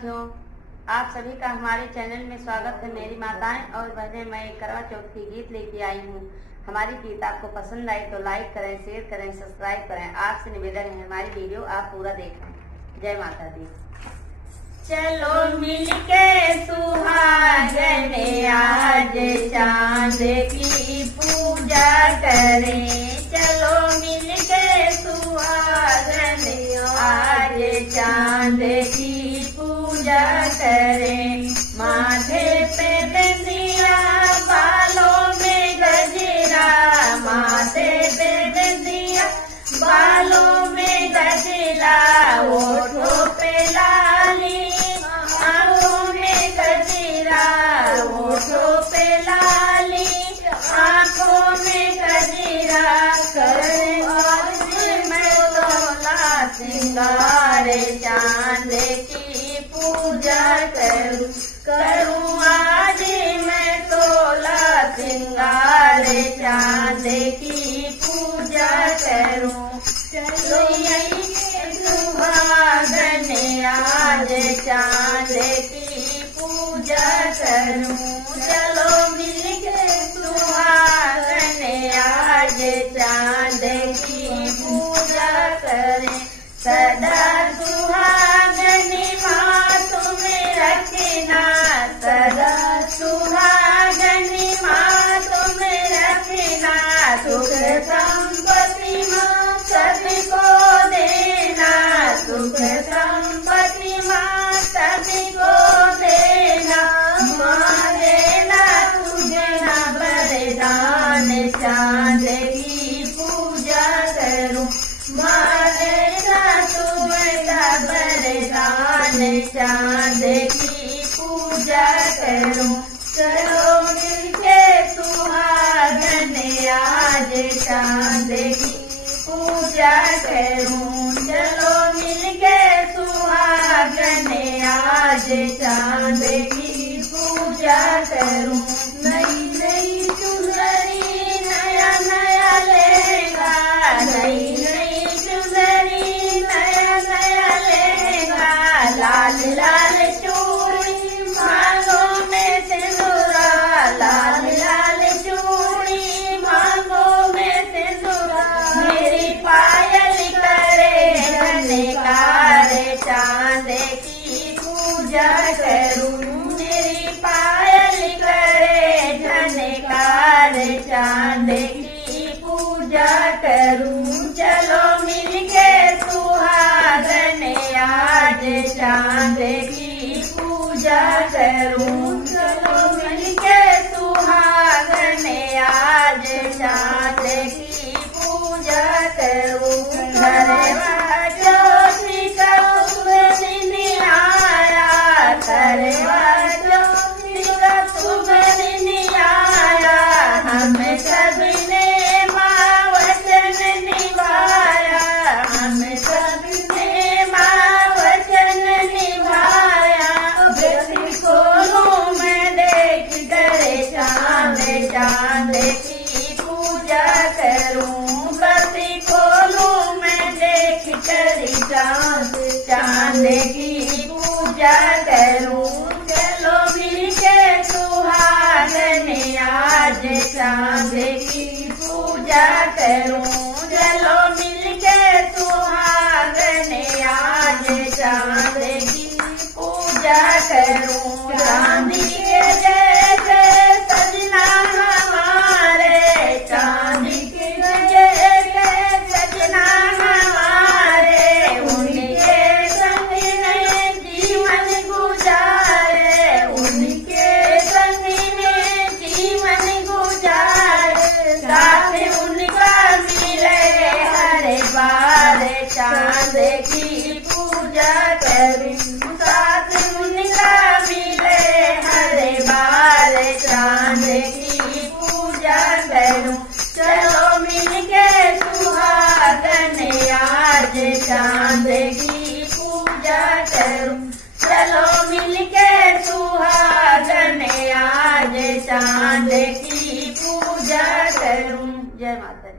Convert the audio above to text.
साथियों, आप सभी का हमारे चैनल में स्वागत है। मेरी माताएं और बहनें, मैं एक करवा चौथ की गीत लेके आई हूँ। हमारी गीत आपको पसंद आई तो लाइक करें, शेयर करें, सब्सक्राइब करें। आपसे निवेदन है हमारी वीडियो आप पूरा देखें। जय माता दी। चलो मिलके सुहागन आज चांद की पूजा करें। चलो मिलके सुहागन आज चांद की पूजा करें। माथे पे बिंदिया, बालों में गजरा, माथे पे बिंदिया, बालों में गजरा, होठों पे लाली, आंखों में गजरा, होठों पे लाली, आंखों में गजरा, करूं आज मैं तोला सिंगार चांद की पूजा करूं आज मैं तोला सिंगार चांद की पूजा करूं। चलो सुहागन आज चांद की पूजा करूं। चलो मिलके सुहागन आज चांद की पूजा करें। सदा सुहागनी माँ तुम्हें रखना, सदा सुहागनी माँ तुम्हें रखना, सुख संपत्ति माँ सभी को देना, सुख संपत्ति माँ सभी को देना। माँ देना तुझे न वरदान चांद की पूजा करूं। माँ देना तुझे न वरदान चांद की पूजा करूं। चलो मिलके सुहागन आज चांद की पूजा करूं। चलो मिलके सुहागन आज चांद की पूजा करूं। नई नई चुनरी नया नया लेगा, नई नई चुनरी नया नया लेगा, लाल लाल चूड़ी मांगों में सिंदूरा, लाल लाल चूड़ी मांगों में सिंदूरा। मेरी पायल करे झनकार चांद की पूजा करूं। मेरी पायल करे झनकार चांद की पूजा करूं। चलो मिलके सुहागन आज चांद की पूजा करूं। चलो मिलके सुहागन आज चांद की पूजा करूं। करवा चौथ का शुभ दिन आया, करवा चौथ का शुभ दिन आया, हम सबने माँ वचन निभाया, हम सबने माँ वचन निभाया। व्यक्ति खोलूं मैं देख कर चांद चांद की पूजा करूं। बत्ती खोलूं मैं देख कर चांद चांद की पूजा करूं। चलो मिलके सुहागन आज चांद की पूजा करूं। चलो मिलके सुहागन आज चांद की पूजा करूं। चांदी के जैसे सजना हमारे, चांदी के जैसे सजना हमारे, उनके संग में जीवन गुजारे, उनके संग में जीवन गुजारे। साथ उनका मिले हर बार चांद की पूजा करूं। साथ उनका मिले हर बार चांद की पूजा करूं। चलो मिलके सुहागन आज चांद की पूजा करूं। चलो मिलके सुहागन आज चांद की पूजा करूं। जय माता दी।